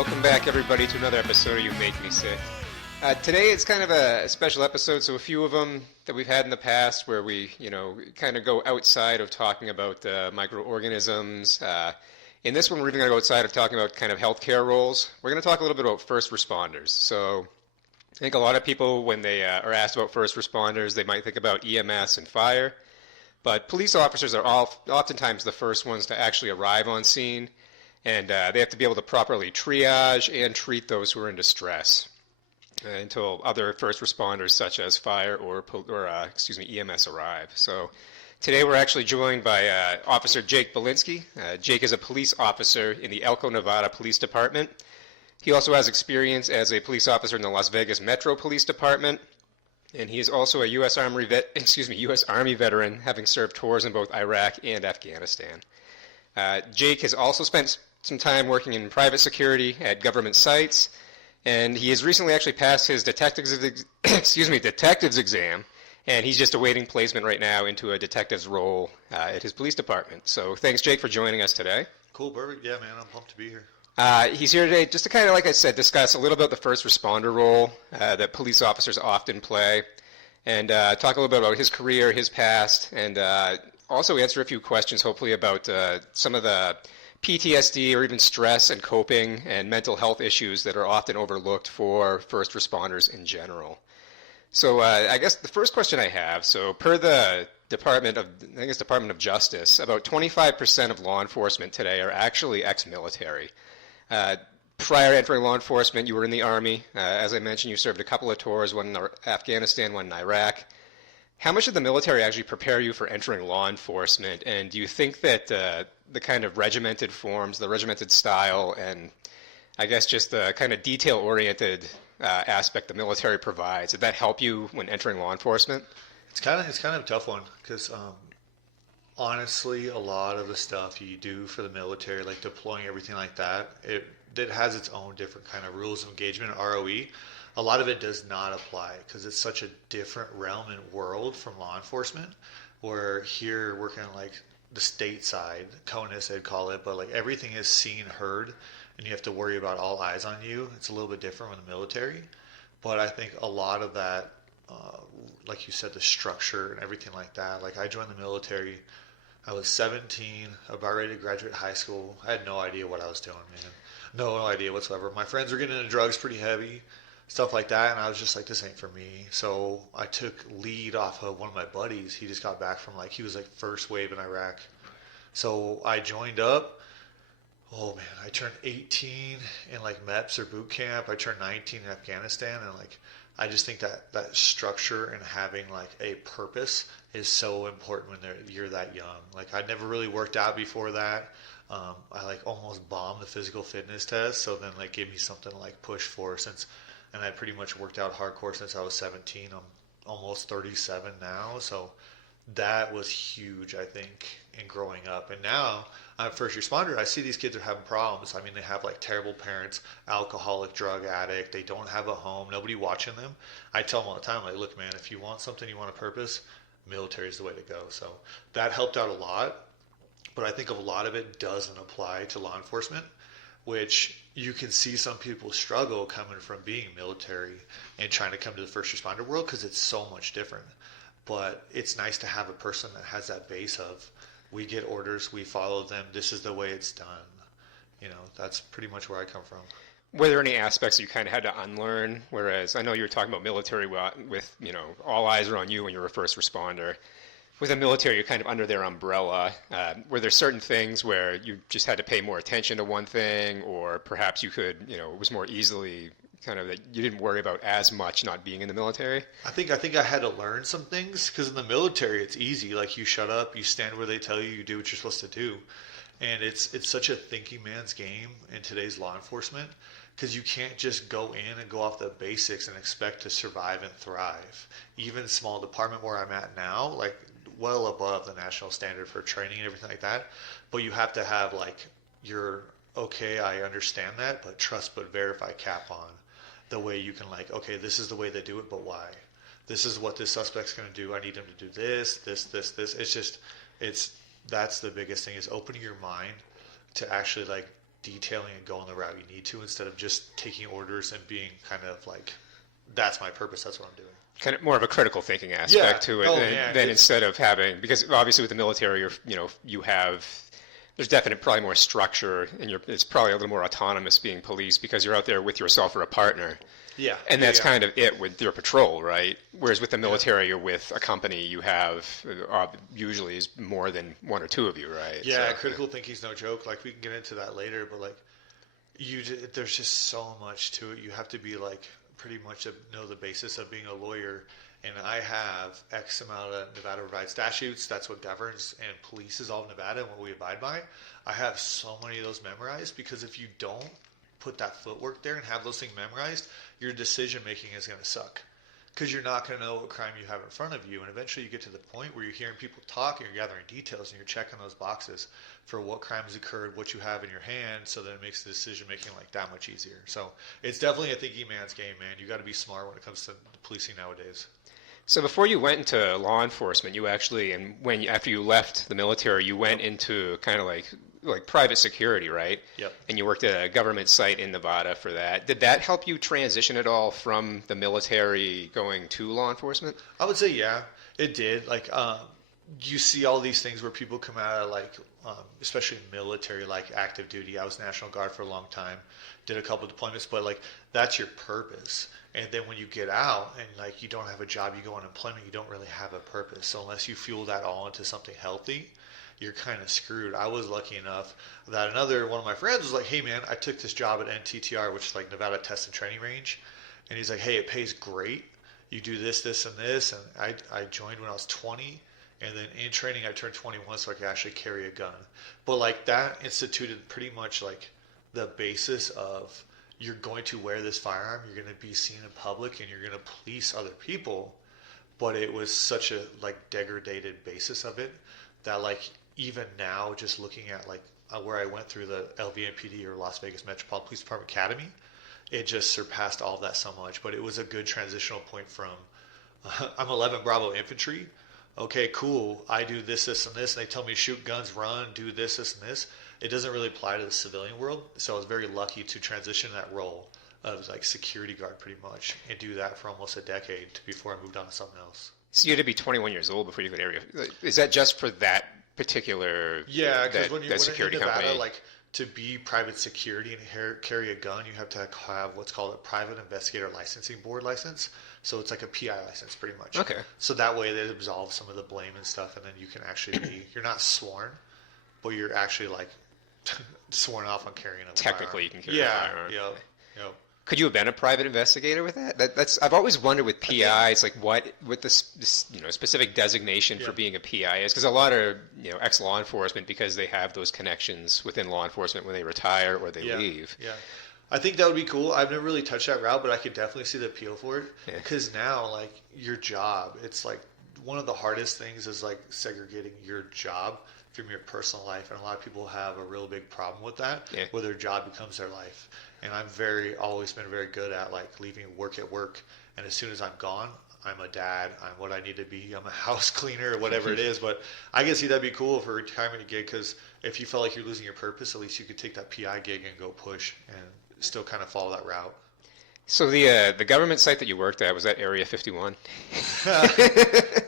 Welcome back, everybody, to another episode of You Make Me Sick. Today it's kind of a special episode, so a few of them that we've had in the past where we, kind of go outside of talking about microorganisms. In this one, we're even going to go outside of talking about kind of healthcare roles. We're going to talk a little bit about first responders. So I think a lot of people, when they are asked about first responders, they might think about EMS and fire. But police officers are oftentimes the first ones to actually arrive on scene. And they have to be able to properly triage and treat those who are in distress until other first responders such as fire or EMS arrive. So today we're actually joined by Officer Jake Ballensky. Jake is a police officer in the Elko, Nevada Police Department. He also has experience as a police officer in the Las Vegas Metro Police Department. And he is also a U.S. Army veteran, having served tours in both Iraq and Afghanistan. Jake has also spent some time working in private security at government sites, and he has recently actually passed his detective's exam, and he's just awaiting placement right now into a detective's role at his police department. So thanks, Jake, for joining us today. Cool, perfect. Yeah, man, I'm pumped to be here. He's here today just to kind of, like I said, discuss a little about the first responder role that police officers often play, and talk a little bit about his career, his past, and also answer a few questions, hopefully, about some of the PTSD or even stress and coping and mental health issues that are often overlooked for first responders in general. So I guess the first question I have, so per the Department of Justice, about 25% of law enforcement today are actually ex-military. Prior to entering law enforcement, you were in the Army. As I mentioned, you served a couple of tours, one in Afghanistan, one in Iraq. How much did the military actually prepare you for entering law enforcement? And do you think that the kind of regimented forms, the regimented style, and I guess just the kind of detail-oriented aspect the military provides, did that help you when entering law enforcement? It's kind of a tough one because honestly, a lot of the stuff you do for the military, like deploying everything like that, it has its own different kind of rules of engagement, ROE. A lot of it does not apply because it's such a different realm and world from law enforcement. Where here working on like the state side, CONUS they'd call it, but like everything is seen, heard, and you have to worry about all eyes on you. It's a little bit different with the military, but I think a lot of that, like you said, the structure and everything like that. Like I joined the military, I was 17, about ready to graduate high school. I had no idea what I was doing, man. No idea whatsoever. My friends were getting into drugs pretty heavy, stuff like that, and I was just like, this ain't for me. So I took lead off of one of my buddies. He just got back from he was first wave in Iraq. So I joined up. Oh man, I turned 18 in MEPS or boot camp. I turned 19 in Afghanistan, and I just think that structure and having a purpose is so important when you're that young. I'd never really worked out before that. I almost bombed the physical fitness test, so then gave me something to push for and I pretty much worked out hardcore since I was 17. I'm almost 37 now, so that was huge, I think, in growing up. And now I'm a first responder. I see these kids are having problems. I mean, they have terrible parents, alcoholic, drug addict. They don't have a home, nobody watching them. I tell them all the time, look, man, if you want something, you want a purpose, military is the way to go. So that helped out a lot. But I think a lot of it doesn't apply to law enforcement, which you can see some people struggle coming from being military and trying to come to the first responder world because it's so much different. But it's nice to have a person that has that base of, we get orders, we follow them, this is the way it's done. That's pretty much where I come from. Were there any aspects you kind of had to unlearn? Whereas I know you were talking about military with, all eyes are on you when you're a first responder. With the military, you're kind of under their umbrella. Were there certain things where you just had to pay more attention to one thing, or perhaps you could, it was more easily kind of that you didn't worry about as much not being in the military? I think I had to learn some things because in the military it's easy. You shut up, you stand where they tell you, you do what you're supposed to do, and it's such a thinking man's game in today's law enforcement because you can't just go in and go off the basics and expect to survive and thrive. Even small department where I'm at now, well above the national standard for training and everything like that, but you have to have your okay, I understand that, but trust but verify cap on the way you can okay, this is the way they do it, but why? This is what this suspect's going to do. I need him to do this. It's that's the biggest thing is opening your mind to actually detailing and going the route you need to instead of just taking orders and being kind of like, that's my purpose, that's what I'm doing. Kind of more of a critical thinking aspect to it than instead of having, because obviously with the military, you have, there's definite probably more structure, and it's probably a little more autonomous being police because you're out there with yourself or a partner. Yeah. And that's kind of it with your patrol, right? Whereas with the military, you're with a company, you have usually is more than one or two of you, right? Yeah, so, critical thinking's no joke. Like, we can get into that later, but like, there's just so much to it. You have to be like pretty much know the basis of being a lawyer. And I have X amount of Nevada Revised statutes. That's what governs, and police is all Nevada and what we abide by. I have so many of those memorized because if you don't put that footwork there and have those things memorized, your decision making is going to suck because you're not going to know what crime you have in front of you. And eventually you get to the point where you're hearing people talk and you're gathering details and you're checking those boxes for what crimes occurred, what you have in your hand, so that it makes the decision making like that much easier. So it's definitely a thinking man's game, man. You got to be smart when it comes to policing nowadays. So before you went into law enforcement, you actually, and after you left the military, you went into kind of like private security, right? Yep. And you worked at a government site in Nevada for that. Did that help you transition at all from the military going to law enforcement? I would say, yeah, it did. Like, you see all these things where people come out of like, especially military, like active duty. I was National Guard for a long time, did a couple of deployments, but like that's your purpose. And then when you get out and like you don't have a job, you go on employment, you don't really have a purpose. So unless you fuel that all into something healthy, you're kind of screwed. I was lucky enough that one of my friends was like, hey man, I took this job at NTTR, which is like Nevada Test and Training Range. And he's like, hey, it pays great. You do this, this, and this. And I joined when I was 20. And then in training, I turned 21 so I could actually carry a gun. But like that instituted pretty much like the basis of you're going to wear this firearm, you're going to be seen in public, and you're going to police other people. But it was such a like degraded basis of it that like even now, just looking at like where I went through the LVMPD or Las Vegas Metropolitan Police Department Academy, it just surpassed all of that so much. But it was a good transitional point from I'm 11 Bravo Infantry. Okay, cool. I do this, this, and this. And they tell me shoot guns, run, do this, this, and this. It doesn't really apply to the civilian world. So I was very lucky to transition that role of like security guard pretty much and do that for almost a decade before I moved on to something else. So you had to be 21 years old before you could area. Is that just for that particular because when you're security in Nevada, company? like to be private security and carry a gun, you have to have what's called a private investigator licensing board license. So it's like a PI license pretty much. Okay. So that way they absolve some of the blame and stuff, and then you can actually be, you're not sworn, but you're actually like sworn off on carrying a Technically, firearm. you can carry a firearm. Yeah. Could you have been a private investigator with that? That's I've always wondered with PIs, like what the specific designation for being a PI is, because a lot of ex-law enforcement, because they have those connections within law enforcement when they retire or they leave. Yeah. I think that would be cool. I've never really touched that route, but I could definitely see the appeal for it. Because now, like, your job, it's like one of the hardest things is like segregating your job from your personal life. And a lot of people have a real big problem with that, where their job becomes their life. And I'm always been very good at like leaving work at work. And as soon as I'm gone, I'm a dad, I'm what I need to be, I'm a house cleaner or whatever it is. But I can see that'd be cool for a retirement gig, because if you felt like you're losing your purpose, at least you could take that PI gig and go push and still kind of follow that route. So the government site that you worked at, was that Area 51?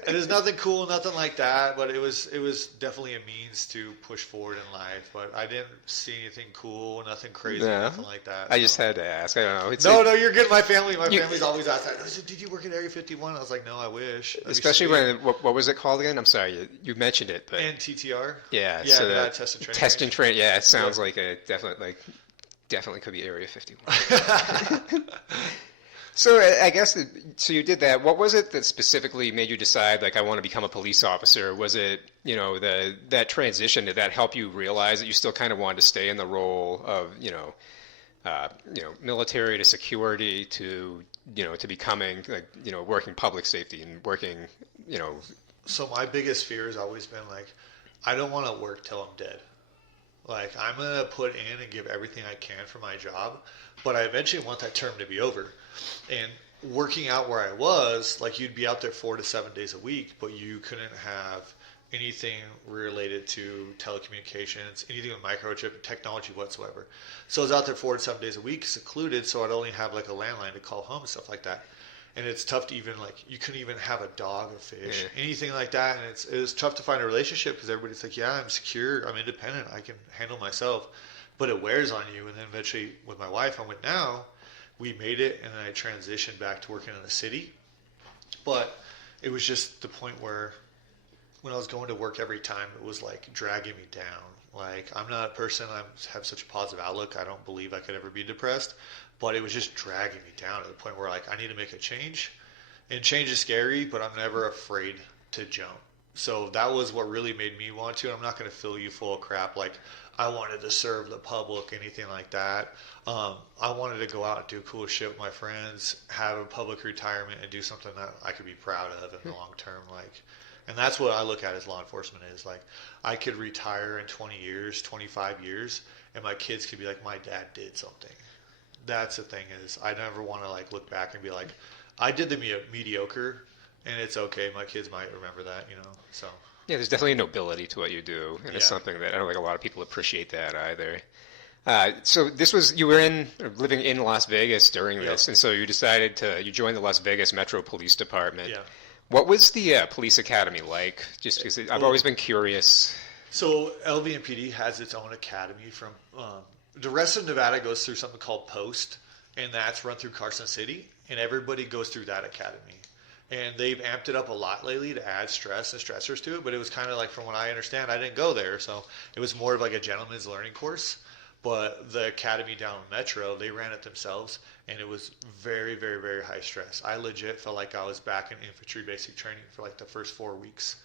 There's nothing cool, nothing like that, but it was definitely a means to push forward in life. But I didn't see anything cool, nothing crazy, nothing like that. I just had to ask. I don't know. No, you're good. My family's always asked that. I said, did you work at Area 51? I was like, no, I wish. Especially when, what was it called again? I'm sorry, you mentioned it, but NTTR. Yeah. So that test and training. Yeah, it sounds like a definitely could be Area 51. So I guess, so you did that. What was it that specifically made you decide, like, I want to become a police officer? Was it, that transition, did that help you realize that you still kind of wanted to stay in the role of, military to security to becoming, like, working public safety and working, So my biggest fear has always been, like, I don't want to work till I'm dead. Like, I'm going to put in and give everything I can for my job, but I eventually want that term to be over. And working out where I was, like, you'd be out there 4 to 7 days a week, but you couldn't have anything related to telecommunications, anything with microchip technology whatsoever. So I was out there 4 to 7 days a week, secluded, so I'd only have like a landline to call home and stuff like that. And it's tough to even like, you couldn't even have a dog, a fish, anything like that. And it was tough to find a relationship because everybody's like, yeah, I'm secure, I'm independent, I can handle myself. But it wears on you. And then eventually with my wife, I went now, we made it, and then I transitioned back to working in the city. But it was just the point where when I was going to work every time, it was like dragging me down. Like, I'm not a person, I have such a positive outlook, I don't believe I could ever be depressed, but it was just dragging me down to the point where like I need to make a change. And change is scary, but I'm never afraid to jump. So that was what really made me want to. I'm not going to fill you full of crap like I wanted to serve the public, anything like that. I wanted to go out and do cool shit with my friends, have a public retirement, and do something that I could be proud of in the long term. Like, and that's what I look at as law enforcement is like, I could retire in 20 years, 25 years, and my kids could be like, my dad did something. That's the thing is, I never want to like look back and be like, I did the mediocre, and it's okay. My kids might remember that, you know. So Yeah, there's definitely a nobility to what you do, and it's something that I don't think a lot of people appreciate that either. So this was, you were living in Las Vegas during this, and so you decided you joined the Las Vegas Metro Police Department. Yeah. What was the police academy like? Just because I've always been curious. So LVMPD has its own academy from the rest of Nevada goes through something called Post, and that's run through Carson City, and everybody goes through that academy. And they've amped it up a lot lately to add stress and stressors to it, but it was kind of like, from what I understand, I didn't go there, so it was more of like a gentleman's learning course. But the academy down in Metro, they ran it themselves, and it was very, very, very high stress. I legit felt like I was back in infantry basic training for like the first 4 weeks.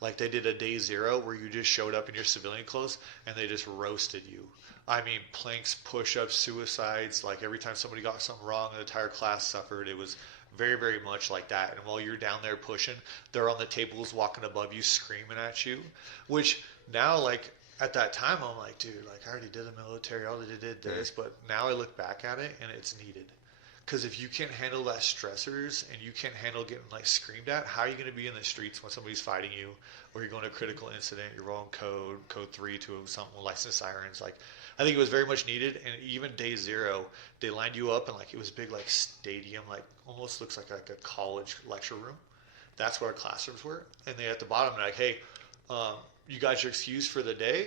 Like, they did a day zero where you just showed up in your civilian clothes and they just roasted you. I mean, planks, push-ups, suicides, like every time somebody got something wrong, the entire class suffered. It was very, very much like that. And while you're down there pushing, they're on the tables walking above you, screaming at you, which now, like, at that time, I'm like, dude, like, I already did the military, I already did this, but now I look back at it and it's needed. Because if you can't handle that stressors and you can't handle getting like screamed at, how are you going to be in the streets when somebody's fighting you, or you're going to a critical incident, you're rolling code 3 to something with license sirens? Like, I think it was very much needed. And even day zero, they lined you up, and like it was big, like stadium, like almost looks like a college lecture room. That's where our classrooms were. And they at the bottom, they're like, hey, you got your excuse for the day.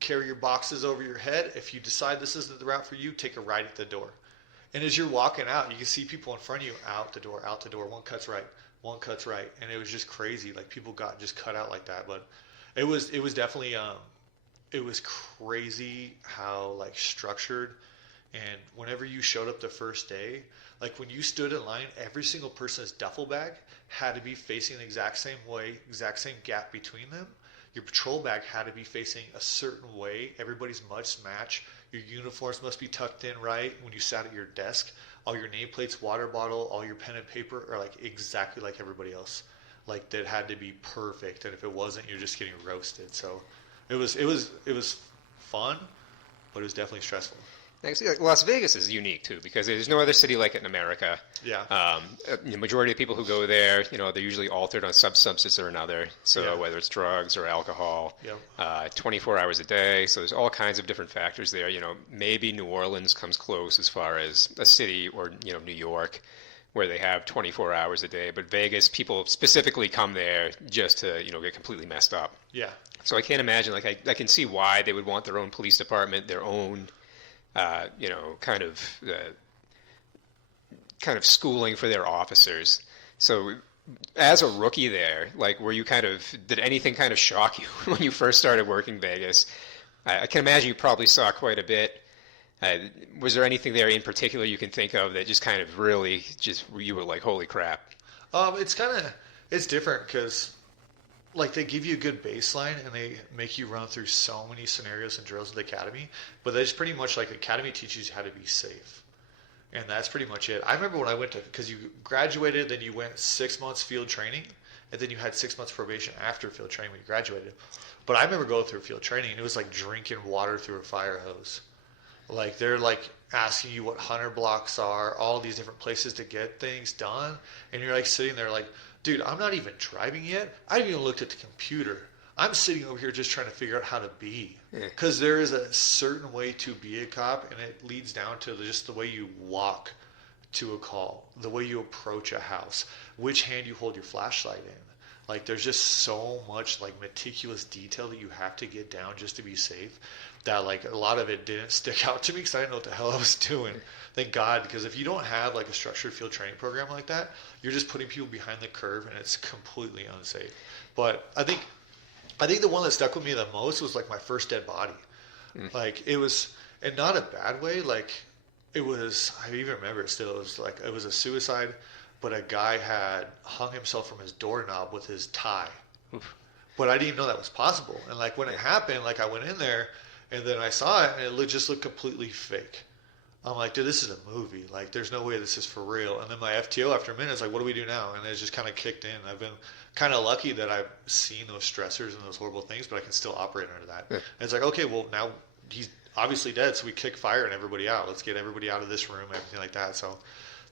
Carry your boxes over your head. If you decide this isn't the route for you, take a ride at the door. And as you're walking out, you can see people in front of you, out the door, one cuts right, one cuts right. And it was just crazy. Like, people got just cut out like that. But it was definitely, it was crazy how like structured. And whenever you showed up the first day, like when you stood in line, every single person's duffel bag had to be facing the exact same way, exact same gap between them. Your patrol bag had to be facing a certain way. Everybody's must match. Your uniforms must be tucked in right. When you sat at your desk, all your nameplates, water bottle, all your pen and paper are like exactly like everybody else. Like, that had to be perfect. And if it wasn't, you're just getting roasted. So it was fun, but it was definitely stressful. Actually, like, Las Vegas is unique too, because there's no other city like it in America. Yeah. The majority of people who go there, they're usually altered on some substance or another. So whether it's drugs or alcohol, 24 hours a day. So there's all kinds of different factors there. Maybe New Orleans comes close as far as a city, or New York, where they have 24 hours a day. But Vegas, people specifically come there just to get completely messed up. Yeah. So I can't imagine. Like, I can see why they would want their own police department, their own kind of schooling for their officers. So as a rookie there, like, did anything kind of shock you when you first started working Vegas? I can imagine you probably saw quite a bit. Was there anything there in particular you can think of that just kind of really you were like, holy crap? It's different because, like, they give you a good baseline and they make you run through so many scenarios and drills in the academy, but that's pretty much like academy teaches you how to be safe. And that's pretty much it. I remember when I went because you graduated, then you went 6 months field training, and then you had 6 months probation after field training when you graduated. But I remember going through field training, and it was like drinking water through a fire hose. Like, they're like asking you what hunter blocks are, all these different places to get things done, and you're like sitting there like, dude, I'm not even driving yet. I haven't even looked at the computer. I'm sitting over here just trying to figure out how to be. Yeah. Because there is a certain way to be a cop, and it leads down to just the way you walk to a call, the way you approach a house, which hand you hold your flashlight in. Like, there's just so much like meticulous detail that you have to get down just to be safe, that like a lot of it didn't stick out to me because I didn't know what the hell I was doing. Thank God, because if you don't have like a structured field training program like that, you're just putting people behind the curve, and it's completely unsafe. But I think the one that stuck with me the most was like my first dead body. Like, it was, and not a bad way. Like, it was, I even remember it still. It was like, it was a suicide, but a guy had hung himself from his doorknob with his tie. Oof. But I didn't even know that was possible. And like, when it happened, like, I went in there and then I saw it, and it just looked completely fake. I'm like, dude, this is a movie. Like, there's no way this is for real. And then my FTO after a minute is like, what do we do now? And it just kind of kicked in. I've been kind of lucky that I've seen those stressors and those horrible things, but I can still operate under that. Yeah. And it's like, okay, well, now he's obviously dead, so we kick fire and everybody out. Let's get everybody out of this room, everything like that. So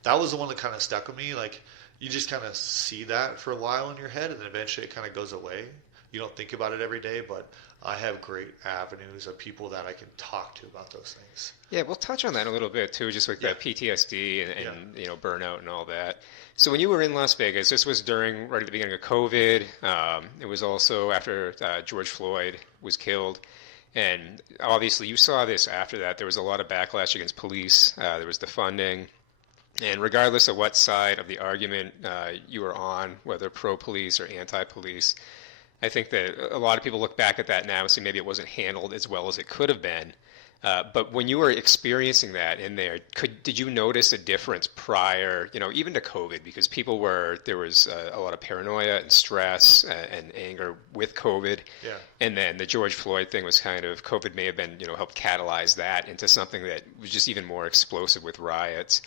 that was the one that kind of stuck with me. Like, you just kind of see that for a while in your head, and then eventually it kind of goes away. You don't think about it every day, but I have great avenues of people that I can talk to about those things. Yeah, we'll touch on that a little bit too, just like that PTSD and you know, burnout and all that. So when you were in Las Vegas, this was right at the beginning of COVID. It was also after George Floyd was killed. And obviously you saw this after that. There was a lot of backlash against police. There was defunding. And regardless of what side of the argument you were on, whether pro-police or anti-police, I think that a lot of people look back at that now and say maybe it wasn't handled as well as it could have been. But when you were experiencing that in there, did you notice a difference prior, you know, even to COVID? Because there was a lot of paranoia and stress and anger with COVID. Yeah. And then the George Floyd thing was COVID may have been, you know, helped catalyze that into something that was just even more explosive with riots.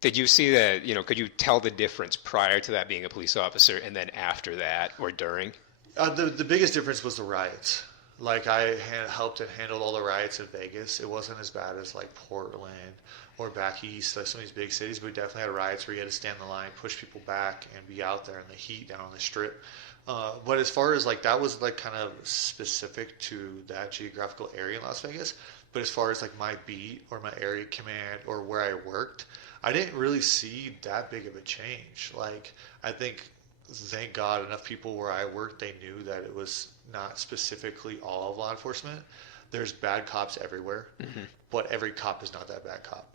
Did you see that, you know, could you tell the difference prior to that being a police officer and then after that or during? The biggest difference was the riots. Like, I helped and handled all the riots in Vegas. It wasn't as bad as like Portland or back east, like some of these big cities, but we definitely had riots where you had to stand in the line, push people back, and be out there in the heat down on the strip. But as far as like, that was like kind of specific to that geographical area in Las Vegas. But as far as like my beat or my area command or where I worked, I didn't really see that big of a change. Like, I think, thank God, enough people where I worked, they knew that it was not specifically all of law enforcement. There's bad cops everywhere, but every cop is not that bad cop.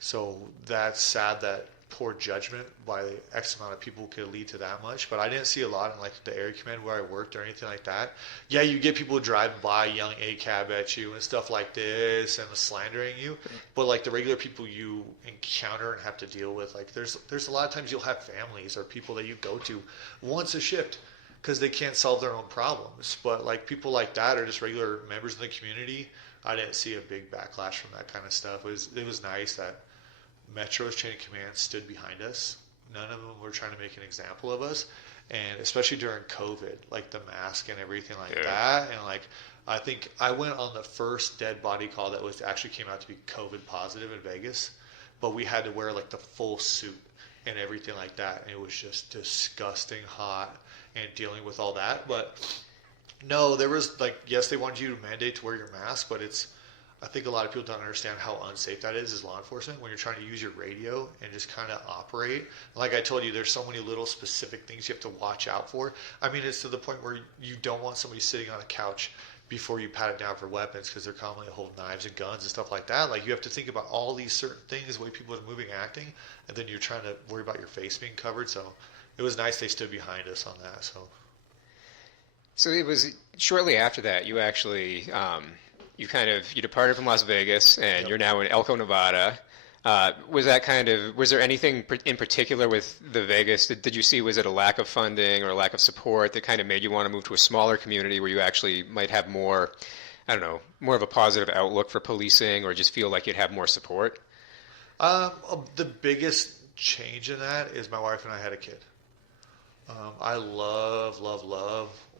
So that's sad that poor judgment by X amount of people could lead to that much. But I didn't see a lot in like the area command where I worked or anything like that. Yeah, you get people driving by yelling ACAB at you and stuff like this and slandering you. But like the regular people you encounter and have to deal with, like there's a lot of times you'll have families or people that you go to once a shift because they can't solve their own problems. But like people like that are just regular members of the community. I didn't see a big backlash from that kind of stuff. It was nice that Metro's chain of command stood behind us. None of them were trying to make an example of us. And especially during COVID, like the mask and everything like that. And like, I think I went on the first dead body call that actually came out to be COVID positive in Vegas, but we had to wear like the full suit and everything like that. And it was just disgusting hot and dealing with all that. But no, there was like, yes, they wanted you to mandate to wear your mask, but I think a lot of people don't understand how unsafe that is as law enforcement when you're trying to use your radio and just kind of operate. Like I told you, there's so many little specific things you have to watch out for. I mean, it's to the point where you don't want somebody sitting on a couch before you pat it down for weapons because they're commonly hold knives and guns and stuff like that. Like you have to think about all these certain things, the way people are moving, acting, and then you're trying to worry about your face being covered. So it was nice they stood behind us on that. So it was shortly after that you actually you departed from Las Vegas and you're now in Elko, Nevada. Was there anything in particular with the Vegas? Did you see, was it a lack of funding or a lack of support that kind of made you want to move to a smaller community where you actually might have more, I don't know, more of a positive outlook for policing or just feel like you'd have more support? The biggest change in that is my wife and I had a kid. I love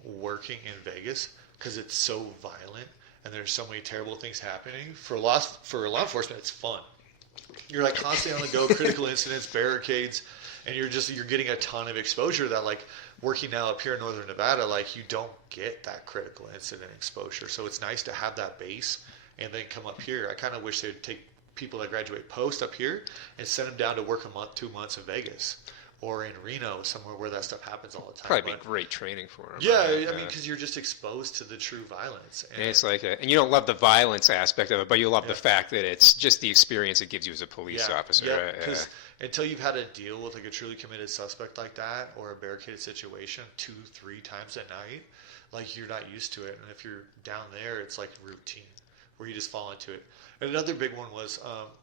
working in Vegas because it's so violent. And there's so many terrible things happening. For law enforcement, it's fun. You're like constantly on the go, critical incidents, barricades, and you're getting a ton of exposure that, like, working now up here in Northern Nevada, like, you don't get that critical incident exposure. So it's nice to have that base and then come up here. I kind of wish they'd take people that graduate post up here and send them down to work a month, 2 months in Vegas or in Reno, somewhere where that stuff happens all the time. Probably be great training for them. Yeah, right? I mean, because you're just exposed to the true violence. And it's like, and you don't love the violence aspect of it, but you love the fact that it's just the experience it gives you as a police officer. Yeah, because until you've had to deal with, like, a truly committed suspect like that, or a barricaded situation 2-3 times a night, like, you're not used to it. And if you're down there, it's like routine, where you just fall into it. And another big one was,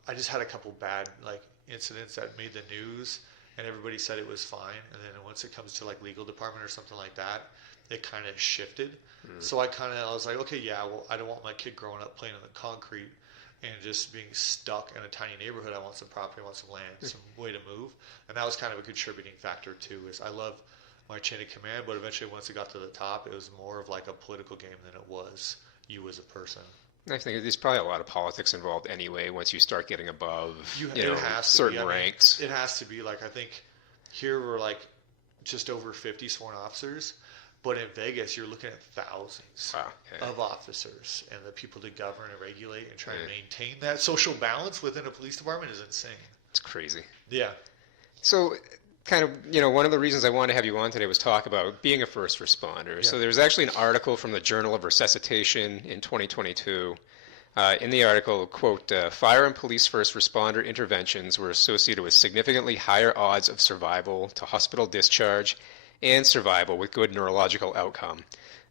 I just had a couple bad, like, incidents that made the news, and everybody said it was fine. And then once it comes to, like, legal department or something like that, it kind of shifted. So I was like, okay, yeah, well, I don't want my kid growing up playing on the concrete and just being stuck in a tiny neighborhood. I want some property, I want some land, some way to move. And that was kind of a contributing factor too, is I love my chain of command, but eventually once it got to the top, it was more of like a political game than it was you as a person. I think there's probably a lot of politics involved anyway once you start getting above certain ranks. It has to be. Like, I think here we're like just over 50 sworn officers, but in Vegas you're looking at thousands of officers, and the people to govern and regulate and try to maintain that social balance within a police department is insane. It's crazy. Yeah. So kind of, one of the reasons I wanted to have you on today was talk about being a first responder. Yeah. So there's actually an article from the Journal of Resuscitation in 2022. In the article, quote, fire and police first responder interventions were associated with significantly higher odds of survival to hospital discharge and survival with good neurological outcome.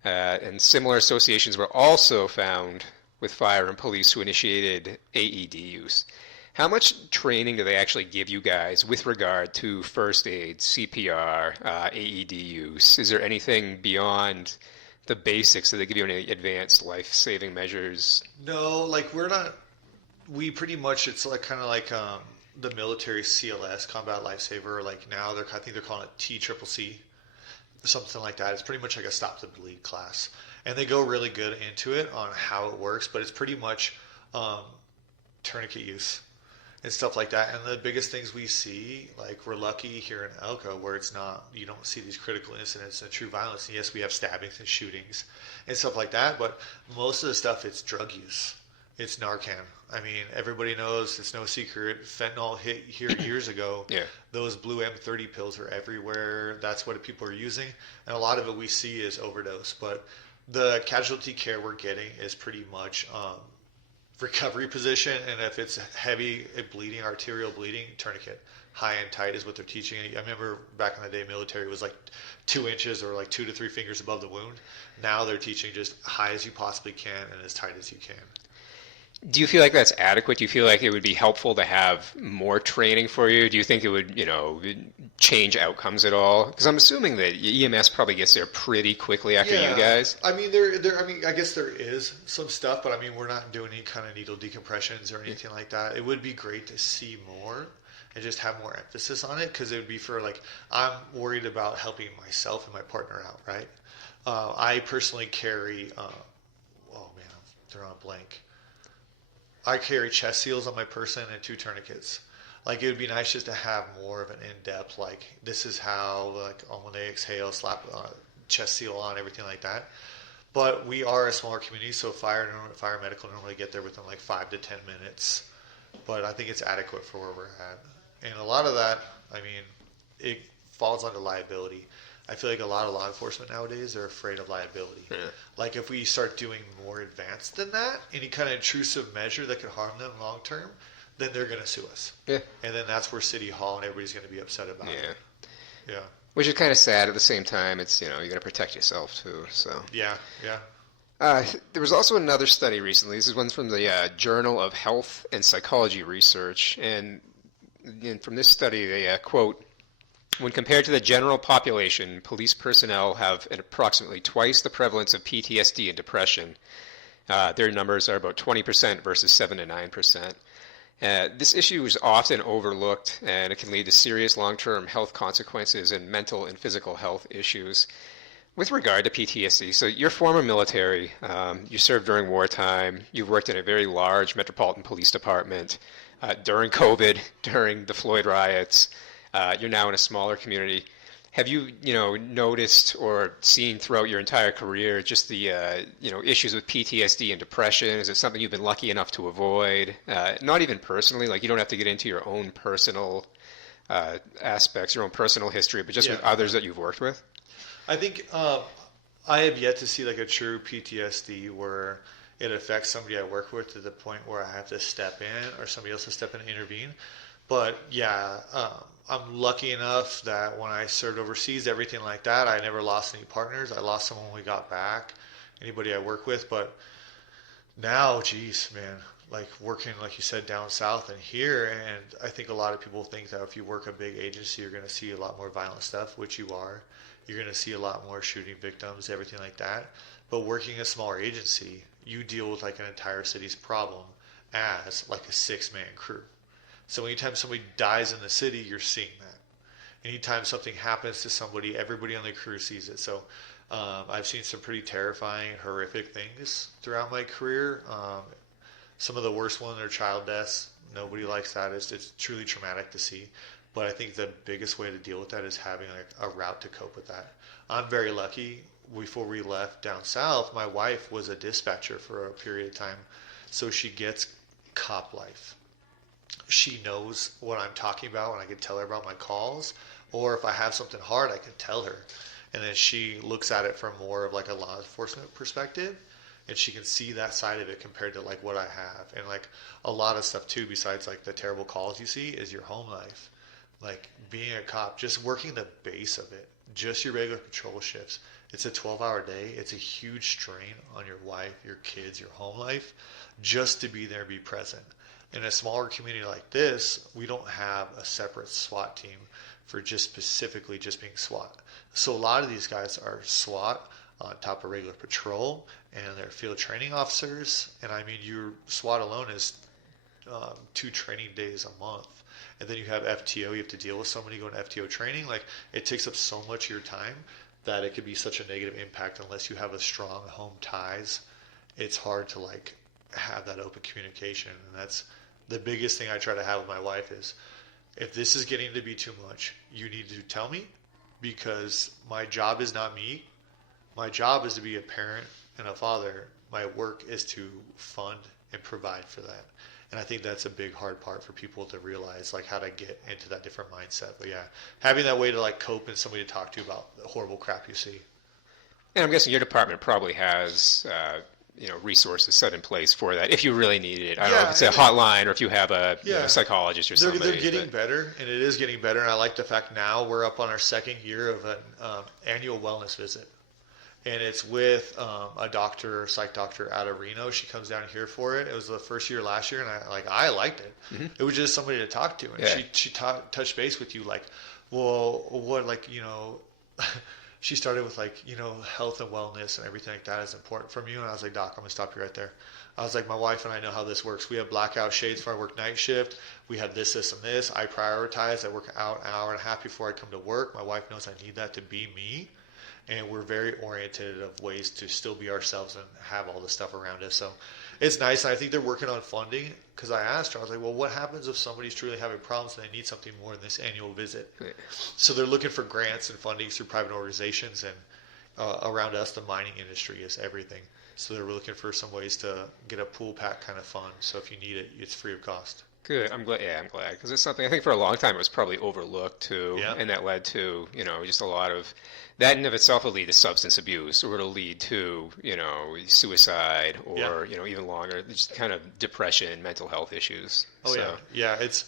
And similar associations were also found with fire and police who initiated AED use. How much training do they actually give you guys with regard to first aid, CPR, AED use? Is there anything beyond the basics? Do they give you any advanced life-saving measures? No, like we pretty much, it's like kind of like the military CLS, Combat Lifesaver, like now I think they're calling it TCCC, something like that. It's pretty much like a stop the bleed class. And they go really good into it on how it works, but it's pretty much tourniquet use and stuff like that. And the biggest things we see, like, we're lucky here in Elko where you don't see these critical incidents and true violence. And yes, we have stabbings and shootings and stuff like that, but most of the stuff, it's drug use. It's Narcan. I mean, everybody knows, it's no secret, fentanyl hit here years ago. Yeah. Those blue M30 pills are everywhere. That's what people are using. And a lot of it we see is overdose. But the casualty care we're getting is pretty much recovery position, and if it's heavy bleeding, arterial bleeding, tourniquet. High and tight is what they're teaching. I remember back in the day, military was like 2 inches or like 2 to 3 fingers above the wound. Now they're teaching just high as you possibly can and as tight as you can. Do you feel like that's adequate? Do you feel like it would be helpful to have more training for you? Do you think it would, change outcomes at all? Because I'm assuming that EMS probably gets there pretty quickly after you guys. I mean, I guess there is some stuff, but I mean, we're not doing any kind of needle decompressions or anything like that. It would be great to see more and just have more emphasis on it, because it would be for, like, I'm worried about helping myself and my partner out, right? I personally carry, they're on blank. I carry chest seals on my person and 2 tourniquets. Like, it would be nice just to have more of an in-depth, like, this is how, like, when they exhale, slap chest seal on, everything like that. But we are a smaller community, so fire medical normally get there within like 5 to 10 minutes. But I think it's adequate for where we're at. And a lot of that, I mean, it falls under liability. I feel like a lot of law enforcement nowadays are afraid of liability. Yeah. Like, if we start doing more advanced than that, any kind of intrusive measure that could harm them long term, then they're going to sue us. Yeah. And then that's where City Hall and everybody's going to be upset about it. Yeah. Which is kind of sad. At the same time, it's, you got to protect yourself too. So. Yeah. There was also another study recently. This is one from the Journal of Health and Psychology Research, and from this study, they quote, when compared to the general population, police personnel have approximately twice the prevalence of PTSD and depression. Their numbers are about 20% versus 7 to 9%. This issue is often overlooked, and it can lead to serious long-term health consequences and mental and physical health issues. With regard to PTSD, so you're former military, you served during wartime, you've worked in a very large metropolitan police department during COVID, during the Floyd riots. You're now in a smaller community. Have you, noticed or seen throughout your entire career just the, issues with PTSD and depression? Is it something you've been lucky enough to avoid? Not even personally, like you don't have to get into your own personal aspects, your own personal history, but just with others that you've worked with? I think I have yet to see like a true PTSD where it affects somebody I work with to the point where I have to step in or somebody else to step in and intervene. But yeah, I'm lucky enough that when I served overseas, everything like that, I never lost any partners. I lost someone when we got back, anybody I work with. But now, geez, man, like working, like you said, down south and here, and I think a lot of people think that if you work a big agency, you're going to see a lot more violent stuff, which you are. You're going to see a lot more shooting victims, everything like that. But working a smaller agency, you deal with like an entire city's problem as like a 6-man crew. So anytime somebody dies in the city, you're seeing that. Anytime something happens to somebody, everybody on the crew sees it. So I've seen some pretty terrifying, horrific things throughout my career. Some of the worst ones are child deaths. Nobody likes that. It's truly traumatic to see. But I think the biggest way to deal with that is having like a route to cope with that. I'm very lucky. Before we left down south, my wife was a dispatcher for a period of time. So she gets cop life. She knows what I'm talking about, and I can tell her about my calls. Or if I have something hard, I can tell her. And then she looks at it from more of like a law enforcement perspective, and she can see that side of it compared to like what I have. And like a lot of stuff too, besides like the terrible calls you see, is your home life. Like being a cop, just working the base of it, just your regular patrol shifts. It's a 12-hour day. It's a huge strain on your wife, your kids, your home life, just to be there and be present. In a smaller community like this, we don't have a separate SWAT team for just specifically just being SWAT. So a lot of these guys are SWAT on top of regular patrol, and they're field training officers. And I mean, your SWAT alone is 2 training days a month. And then you have FTO. You have to deal with somebody going to FTO training. Like, it takes up so much of your time that it could be such a negative impact unless you have a strong home ties. It's hard to like have that open communication. And that's the biggest thing I try to have with my wife is, if this is getting to be too much, you need to tell me, because my job is not me. My job is to be a parent and a father. My work is to fund and provide for that. And I think that's a big hard part for people to realize, like how to get into that different mindset. But yeah, having that way to like cope and somebody to talk to about the horrible crap you see. And I'm guessing your department probably has, resources set in place for that if you really needed it. I don't know if it's a hotline or if you have a psychologist or something. They're getting better, and it is getting better. And I like the fact now we're up on our 2nd year of an annual wellness visit. And it's with a doctor, psych doctor out of Reno. She comes down here for it. It was the first year last year, and I liked it. Mm-hmm. It was just somebody to talk to, and she touched base with you like, well, what, like, she started with like, health and wellness and everything like that is important from you. And I was like, Doc, I'm gonna stop you right there. I was like, my wife and I know how this works. We have blackout shades for our work night shift. We have this, and this. I prioritize. I work out an hour and a half before I come to work. My wife knows I need that to be me. And we're very oriented of ways to still be ourselves and have all this stuff around us. So it's nice. And I think they're working on funding, because I asked her, I was like, well, what happens if somebody's truly having problems and they need something more than this annual visit? Yeah. So they're looking for grants and funding through private organizations. And around us, the mining industry is everything. So they're looking for some ways to get a pool pack kind of fund. So if you need it, it's free of cost. Good. I'm glad. Yeah, I'm glad, because it's something I think for a long time it was probably overlooked too, and that led to just a lot of that in and of itself will lead to substance abuse, or it'll lead to suicide, or even longer, just kind of depression, mental health issues. Yeah. It's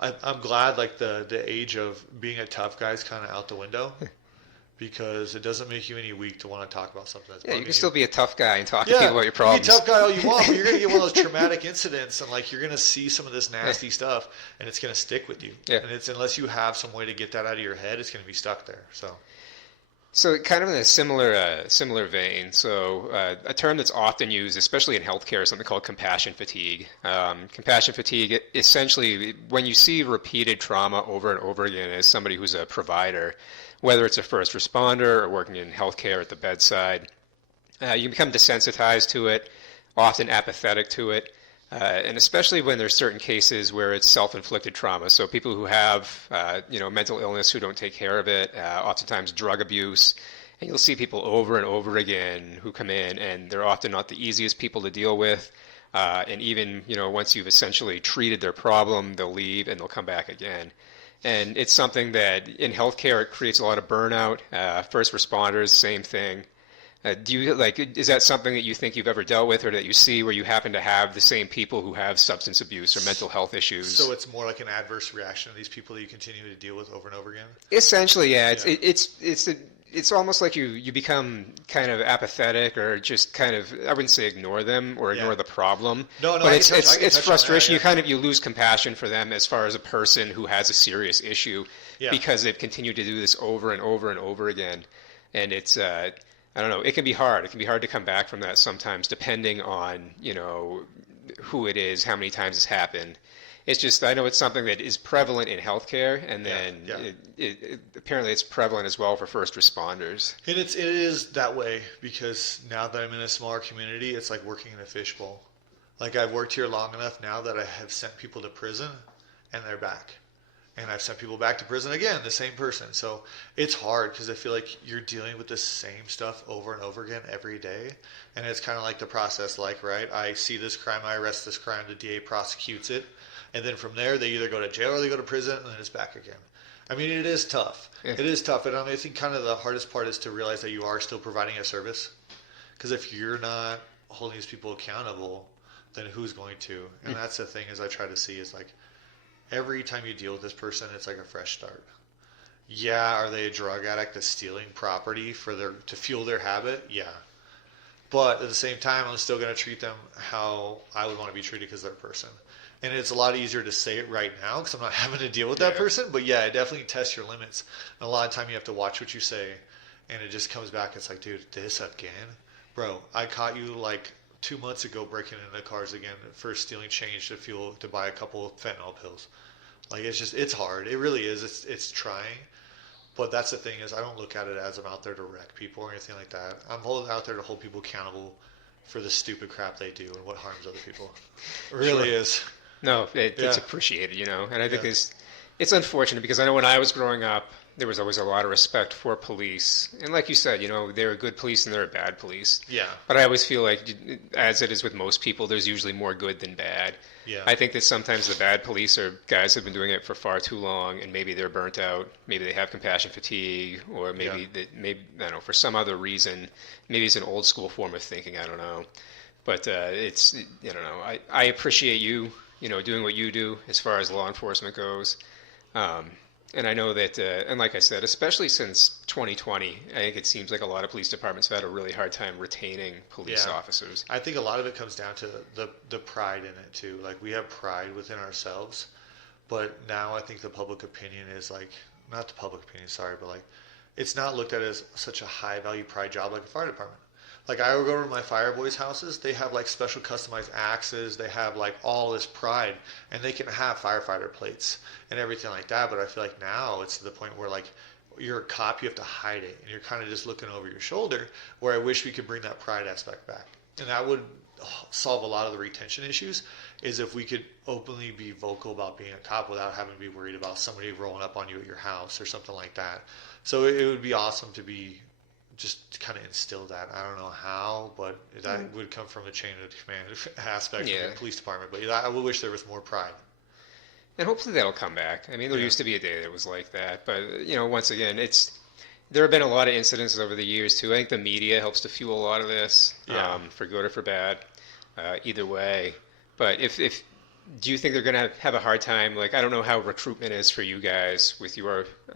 I'm glad like the age of being a tough guy is kind of out the window. Because it doesn't make you any weak to want to talk about something that's you can still be a tough guy and talk to people about your problems. You can be a tough guy all you want, but you're going to get one of those traumatic incidents, and like you're going to see some of this nasty stuff, and it's going to stick with you. Yeah. And it's unless you have some way to get that out of your head, it's going to be stuck there. So kind of in a similar vein, a term that's often used, especially in healthcare, is something called compassion fatigue. Compassion fatigue, essentially, when you see repeated trauma over and over again as somebody who's a provider, whether it's a first responder or working in healthcare at the bedside, you become desensitized to it, often apathetic to it. And especially when there's certain cases where it's self-inflicted trauma. So people who have, mental illness who don't take care of it, oftentimes drug abuse, and you'll see people over and over again who come in, and they're often not the easiest people to deal with. And even, once you've essentially treated their problem, they'll leave and they'll come back again. And it's something that in healthcare, it creates a lot of burnout. First responders, same thing. Is that something that you think you've ever dealt with or that you see where you happen to have the same people who have substance abuse or mental health issues? So it's more like an adverse reaction to these people that you continue to deal with over and over again? Essentially, yeah. It's almost like you become kind of apathetic or just kind of, I wouldn't say ignore them or ignore the problem. No, but it's frustration. You lose compassion for them as far as a person who has a serious issue because they've continued to do this over and over and over again. And it's I don't know. It can be hard. It can be hard to come back from that sometimes, depending on who it is, how many times it's happened. It's just I know it's something that is prevalent in healthcare, and then apparently it's prevalent as well for first responders. And it is that way because now that I'm in a smaller community, it's like working in a fishbowl. Like I've worked here long enough now that I have sent people to prison, and they're back. And I've sent people back to prison again, the same person. So it's hard because I feel like you're dealing with the same stuff over and over again every day. And it's kind of like the process, right? I see this crime, I arrest this crime, the DA prosecutes it. And then from there, they either go to jail or they go to prison, and then it's back again. I mean, it is tough. Yeah. It is tough. And I think kind of the hardest part is to realize that you are still providing a service. Because if you're not holding these people accountable, then who's going to? And that's the thing is I try to see is like, every time you deal with this person, it's like a fresh start. Yeah, are they a drug addict that's stealing property to fuel their habit? Yeah. But at the same time, I'm still going to treat them how I would want to be treated because they're a person. And it's a lot easier to say it right now because I'm not having to deal with that person. But yeah, it definitely tests your limits. And a lot of time you have to watch what you say. And it just comes back. It's like, dude, this again? Bro, I caught you like 2 months ago breaking into cars again for stealing change to buy a couple of fentanyl pills. Like it's hard. It really is. It's trying. But that's the thing is I don't look at it as I'm out there to wreck people or anything like that. I'm out there to hold people accountable for the stupid crap they do and what harms other people. It really is. No, it's appreciated, and I think it's unfortunate because I know when I was growing up, there was always a lot of respect for police. And like you said, there are good police and there are bad police. Yeah. But I always feel like, as it is with most people, there's usually more good than bad. Yeah. I think that sometimes the bad police are guys who have been doing it for far too long, and maybe they're burnt out, maybe they have compassion fatigue, or maybe I don't know, for some other reason, maybe it's an old school form of thinking, I don't know. But I don't know, I appreciate you, doing what you do as far as law enforcement goes. And I know that, and like I said, especially since 2020, I think it seems like a lot of police departments have had a really hard time retaining police officers. I think a lot of it comes down to the pride in it too. Like we have pride within ourselves, but now I think the public opinion is like, not the public opinion, sorry, but like it's not looked at as such a high value pride job like a fire department. Like I would go to my fire boys' houses, they have like special customized axes, they have like all this pride, and they can have firefighter plates and everything like that. But I feel like now it's to the point where like you're a cop, you have to hide it, and you're kind of just looking over your shoulder, where I wish we could bring that pride aspect back. And that would solve a lot of the retention issues, is if we could openly be vocal about being a cop without having to be worried about somebody rolling up on you at your house or something like that. So it would be awesome to be just kind of instill that. I don't know how, but that would come from the chain of command aspect of the police department. But I would wish there was more pride. And hopefully that'll come back. I mean, there used to be a day that was like that. But, once again, there have been a lot of incidents over the years, too. I think the media helps to fuel a lot of this, for good or for bad, either way. But do you think they're going to have a hard time? Like, I don't know how recruitment is for you guys with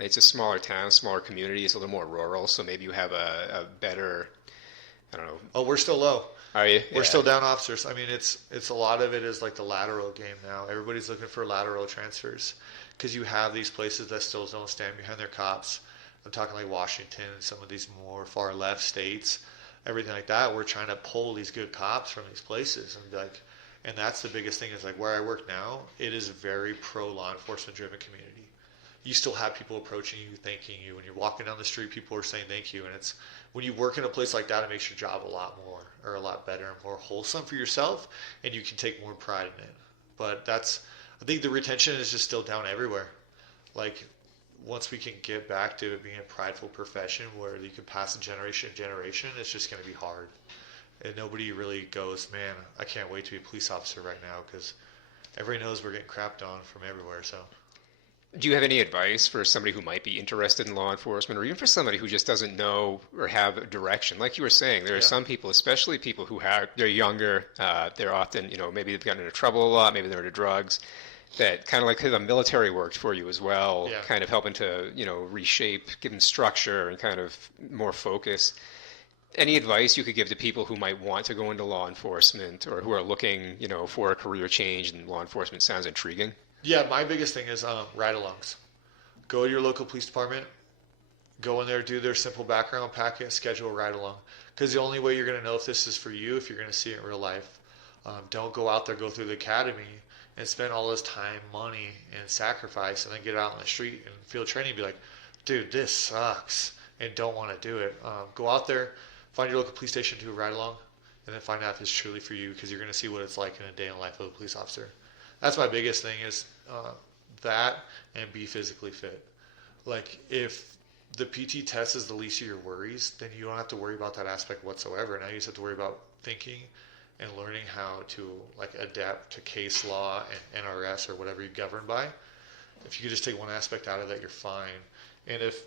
it's a smaller town, smaller community. It's a little more rural, so maybe you have a better, I don't know. Oh, we're still low. Are you? We're still down officers. I mean, it's a lot of it is like the lateral game now. Everybody's looking for lateral transfers because you have these places that still don't stand behind their cops. I'm talking like Washington and some of these more far left states, everything like that. We're trying to pull these good cops from these places and be like, and that's the biggest thing is like where I work now, it is a very pro law enforcement driven community. you still have people approaching you, thanking you. When you're walking down the street, people are saying thank you. And it's when you work in a place like that, it makes your job a lot more or a lot better and more wholesome for yourself, and you can take more pride in it. But I think the retention is just still down everywhere. Like, once we can get back to it being a prideful profession where you can pass it generation to generation, it's just going to be hard. And nobody really goes, man, I can't wait to be a police officer right now, because everybody knows we're getting crapped on from everywhere. So, do you have any advice for somebody who might be interested in law enforcement, or even for somebody who just doesn't know or have a direction? Like you were saying, there are some people, especially people who they're younger, they're often, maybe they've gotten into trouble a lot, maybe they're into drugs, that kind of like the military worked for you as well, kind of helping to, reshape, give them structure and kind of more focus. Any advice you could give to people who might want to go into law enforcement or who are looking, for a career change in law enforcement? Sounds intriguing. Yeah, my biggest thing is ride-alongs. Go to your local police department, go in there, do their simple background packet, schedule a ride-along. Because the only way you're going to know if this is for you, if you're going to see it in real life. Don't go out there, go through the academy, and spend all this time, money, and sacrifice, and then get out on the street and field training and be like, dude, this sucks, and don't want to do it. Go out there, find your local police station, do a ride-along, and then find out if it's truly for you, because you're going to see what it's like in a day in the life of a police officer. That's my biggest thing is that, and be physically fit. Like, if the PT test is the least of your worries, then you don't have to worry about that aspect whatsoever. Now you just have to worry about thinking and learning how to adapt to case law and NRS or whatever you're governed by. If you could just take one aspect out of that, you're fine. And if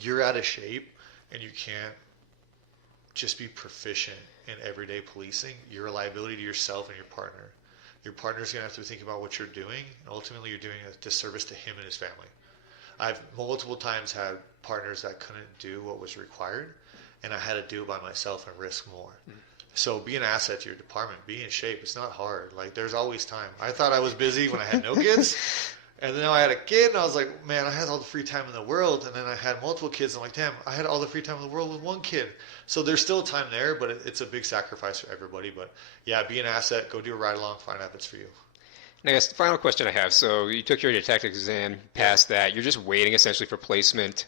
you're out of shape and you can't just be proficient in everyday policing, you're a liability to yourself and your partner. Your partner's going to have to think about what you're doing, and ultimately you're doing a disservice to him and his family. I've multiple times had partners that couldn't do what was required, and I had to do it by myself and risk more. So be an asset to your department. Be in shape. It's not hard. Like, there's always time. I thought I was busy when I had no kids. And then I had a kid, and I was like, man, I had all the free time in the world. And then I had multiple kids. And I'm like, damn, I had all the free time in the world with one kid. So there's still time there, but it's a big sacrifice for everybody. But yeah, be an asset. Go do a ride-along. Find out if it's for you. And I guess the final question I have, so you took your detective exam, passed that. You're just waiting essentially for placement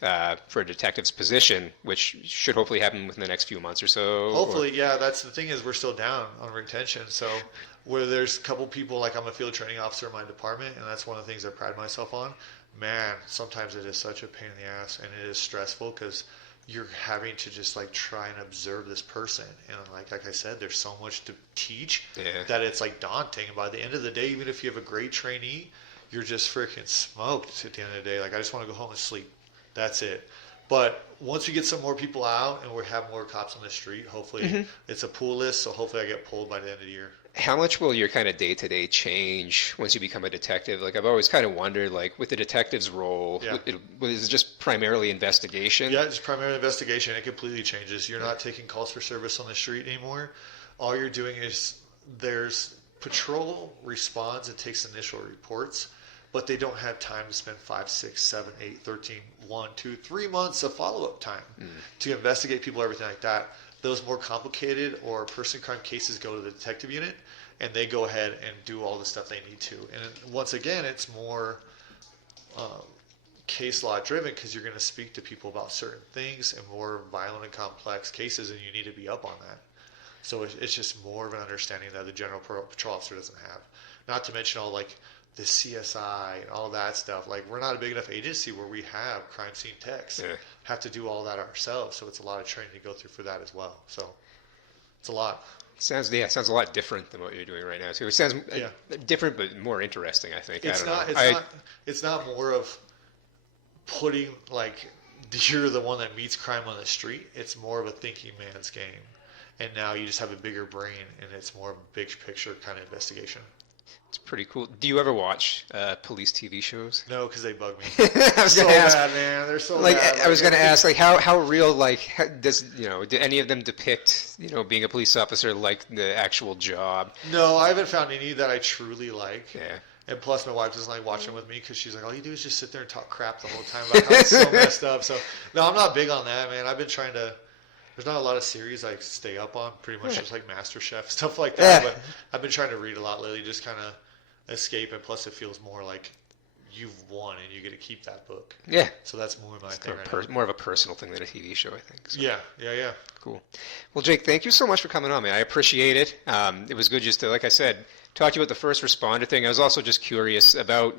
for a detective's position, which should hopefully happen within the next few months or so. Hopefully, yeah. That's the thing is we're still down on retention. So where there's a couple people, like I'm a field training officer in my department, and that's one of the things I pride myself on. Man, sometimes it is such a pain in the ass, and it is stressful because you're having to just like try and observe this person, and like I said, there's so much to teach that it's like daunting. And by the end of the day, even if you have a great trainee, you're just freaking smoked at the end of the day. Like, I just want to go home and sleep. That's it. But once we get some more people out and we have more cops on the street, hopefully it's a pull list, so hopefully I get pulled by the end of the year. How much will your kind of day-to-day change once you become a detective? Like, I've always kind of wondered, like, with the detective's role, is it just primarily investigation? Yeah, it's primarily investigation. It completely changes. You're not taking calls for service on the street anymore. All you're doing is there's patrol responds and takes initial reports, but they don't have time to spend 5, 6, 7, 8, 13, 1, 2, 3 months of follow-up time to investigate people, everything like that. Those more complicated or person crime cases go to the detective unit, and they go ahead and do all the stuff they need to. And once again, it's more case law driven because you're going to speak to people about certain things and more violent and complex cases, and you need to be up on that. So it's just more of an understanding that the general patrol officer doesn't have. Not to mention all like the CSI and all that stuff. Like, we're not a big enough agency where we have crime scene techs. Have to do all that ourselves. So it's a lot of training to go through for that as well. So it's a lot. Sounds a lot different than what you're doing right now too. It sounds different, but more interesting, I think. It's not more of putting like you're the one that meets crime on the street. It's more of a thinking man's game. And now you just have a bigger brain, and it's more of a big picture kind of investigation. It's pretty cool. Do you ever watch police TV shows? No, because they bug me. I was gonna ask, bad, man. They're so like, bad. I was going to ask, like, how real, like, does, do any of them depict, being a police officer like the actual job? No, I haven't found any that I truly like. Yeah. And plus, my wife doesn't like watching with me because she's like, all you do is just sit there and talk crap the whole time about how it's so messed up. So, no, I'm not big on that, man. I've been trying to. There's not a lot of series I stay up on, pretty much just like MasterChef, stuff like that. But I've been trying to read a lot lately, just kind of escape. And plus, it feels more like you've won and you get to keep that book. Yeah. So that's more my thing right now. More of a personal thing than a TV show, I think. So. Yeah. Cool. Well, Jake, thank you so much for coming on, man. I appreciate it. It was good just to, like I said, talk to you about the first responder thing. I was also just curious about,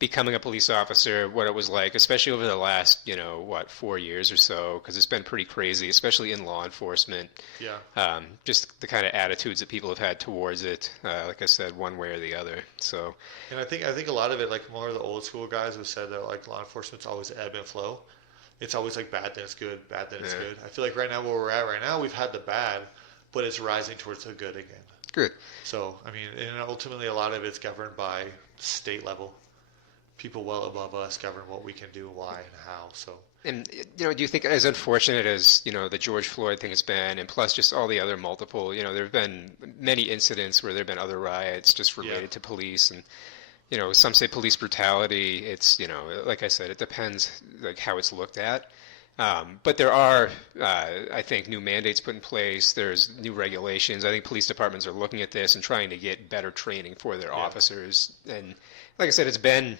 becoming a police officer, what it was like, especially over the last, 4 years or so, because it's been pretty crazy, especially in law enforcement. Yeah. Just the kind of attitudes that people have had towards it, like I said, one way or the other. So. And I think a lot of it, like more of the old school guys have said that like law enforcement's always ebb and flow. It's always like bad then it's good, bad then it's good. I feel like right now where we're at right now, we've had the bad, but it's rising towards the good again. Good. So, I mean, and ultimately a lot of it's governed by state level. People well above us govern what we can do, why, and how. So. And, do you think as unfortunate as, the George Floyd thing has been, and plus just all the other multiple, there have been many incidents where there have been other riots just related to police, and, some say police brutality. It's, like I said, it depends like how it's looked at. But there are, I think, new mandates put in place. There's new regulations. I think police departments are looking at this and trying to get better training for their officers. And like I said, it's been,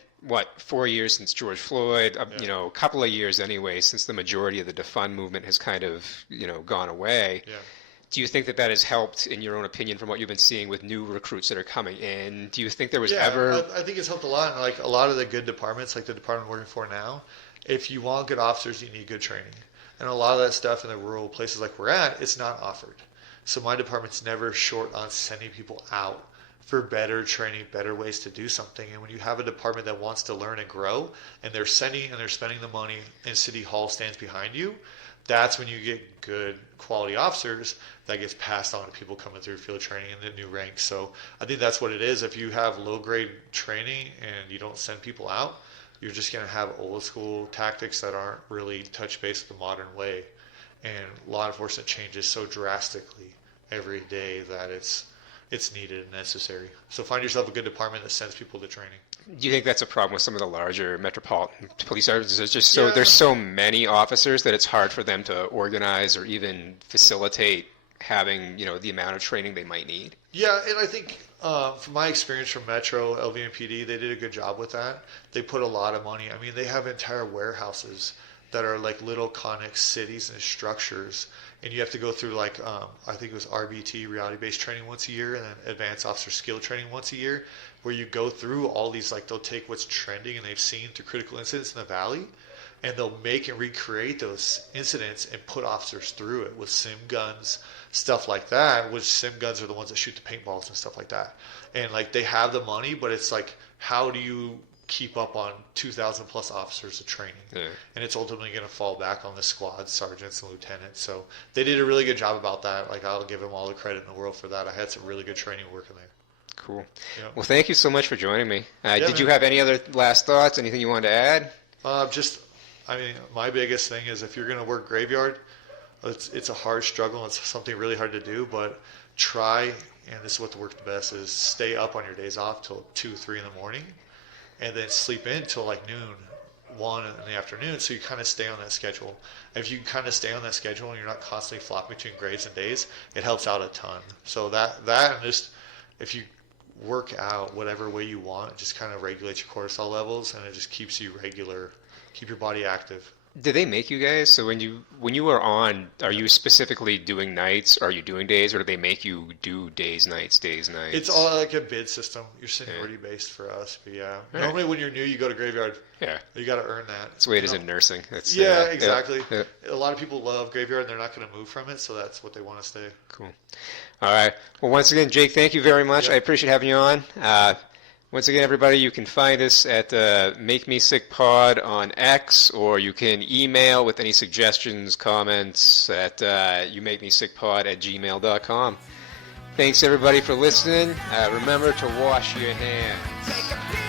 4 years since George Floyd, a couple of years anyway, since the majority of the defund movement has kind of, gone away. Yeah. Do you think that has helped, in your own opinion, from what you've been seeing with new recruits that are coming in? Do you think there was ever... I think it's helped a lot. And like a lot of the good departments, like the department I'm working for now, if you want good officers, you need good training. And a lot of that stuff in the rural places like we're at, it's not offered. So my department's never short on sending people out for better training, better ways to do something. And when you have a department that wants to learn and grow, and they're spending the money, and City Hall stands behind you, that's when you get good quality officers that gets passed on to people coming through field training and the new ranks. So I think that's what it is. If you have low grade training and you don't send people out, you're just going to have old school tactics that aren't really touch base with the modern way. And law enforcement changes so drastically every day that it's needed and necessary. So find yourself a good department that sends people to training. Do you think that's a problem with some of the larger metropolitan police officers? It's just there's so many officers that it's hard for them to organize or even facilitate having, the amount of training they might need. Yeah, and I think from my experience from Metro, LV and PD, they did a good job with that. They put a lot of money. I mean, they have entire warehouses that are like little conic cities and structures. And you have to go through like, I think it was RBT, reality-based training once a year, and then advanced officer skill training once a year, where you go through all these, like they'll take what's trending and they've seen through critical incidents in the Valley, and they'll make and recreate those incidents and put officers through it with sim guns, stuff like that, which sim guns are the ones that shoot the paintballs and stuff like that. And like they have the money, but it's like, how do you keep up on 2,000 plus officers of training? And it's ultimately going to fall back on the squad sergeants and lieutenants. So they did a really good job about that. Like I'll give them all the credit in the world for that. I had some really good training working there. Cool. Yeah. Well, thank you so much for joining me. Did you have any other last thoughts? Anything you wanted to add? My biggest thing is if you're going to work graveyard, it's a hard struggle. It's something really hard to do, but try, and this is what works best, is stay up on your days off till 2, 3 in the morning, and then sleep in till like noon, 1 in the afternoon, so you kind of stay on that schedule. If you kind of stay on that schedule and you're not constantly flopping between grades and days, it helps out a ton. So that and just if you work out whatever way you want, it just kind of regulates your cortisol levels, and it just keeps you regular, keep your body active. Did they make you guys? So when you were on, are you specifically doing nights? Are you doing days, or do they make you do days, nights? It's all like a bid system. You're seniority based for us, but yeah. Normally when you're new, you go to graveyard. Yeah. You got to earn that. That's the way it is in nursing. Exactly. Yeah. A lot of people love graveyard, and they're not going to move from it, so that's what they want to stay. Cool. All right. Well, once again, Jake, thank you very much. Yep. I appreciate having you on. Once again, everybody, you can find us at Make Me Sick Pod on X, or you can email with any suggestions, comments at youmakemesickpod@gmail.com. Thanks, everybody, for listening. Remember to wash your hands.